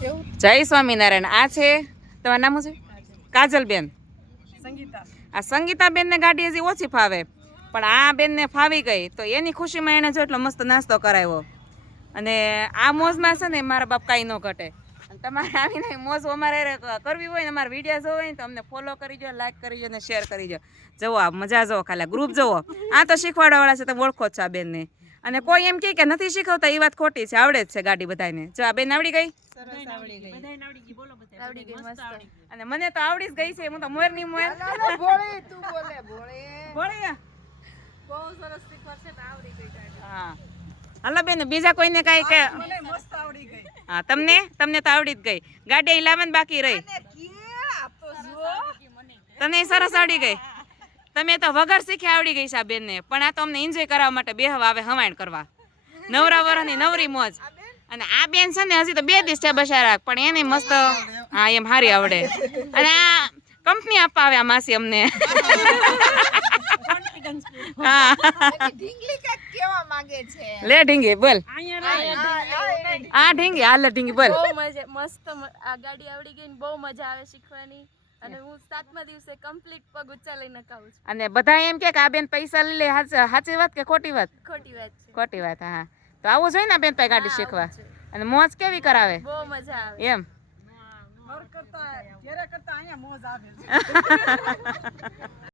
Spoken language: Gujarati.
જય સ્વામિનારાયણ. આ છે તમારું નામ શું છે? કાજલબેન. આ સંગીતાબેન ને ગાડી હજી ઓછી ફાવે, પણ આ બેન ને ફાવી ગઈ. તો એની ખુશીમાં એને જો એટલો મસ્ત નાસ્તો કરાવ્યો. અને આ મોજમાં છે ને મારા બાપ કાંઈ ન ઘટે. અને તમારે આવીને મોજ અમારે કરવી હોય ને, અમારા વિડીયો જોવો હોય ને તો અમને ફોલો કરી દો, લાઈક કરી દો અને શેર કરી દો. જવો આ મજા જવો, ખાલી ગ્રુપ જવો. આ તો શીખવાડવાવાળા છે, તમે ઓળખો જ છો આ બેનને. અને કોઈ એમ કે નથી શીખવતા, એ વાત ખોટી છે. આવડે જ છે ગાડી બધાને. જો આ બેન આવડી ગઈ. અને મને તો આવડી જ ગઈ છે. હું તો મોર ની મોર. હા હાલો બેન, બીજા કોઈને કઈ કે હા તમને તો આવડી જ ગઈ. ગાડી લાવવાની બાકી રહી. તને સરસ આવડી ગઈ. તમે તો વગર શીખે આવડી ગઈ છે આ બેન ને. પણ આ તો અમને એન્જોય કરવા માટે બેહવા આવે, હવાણ કરવા. નવરા વરની નવરી મોજ. અને આ બેન છે ને હજી તો 2 દિવસ છે બસારા, પણ એને મસ્ત હા એમ હારી આવડે. અને આ કંપની આપવા આવે આ માસી અમને. હા લે ઢીંગી બોલ. આ ઢીંગી હાલ ઢીંગી બોલ. મસ્ત આ ગાડી આવડી ગઈ ને બહુ મજા આવે શીખવાની. અને હું 7મા દિવસે કમ્પ્લીટ પગ ઊંચા લઈને ખાઉં છું. અને બધા એમ કે આ બેન પૈસા લે, સાચી વાત કે ખોટી વાત? ખોટી વાત છે. ખોટી વાત. હા તો આવું જોઈએ ને બેન પાસે ગાડી શીખવા. અને મોજ કેવી કરાવે બહુ મજા આવે એમ.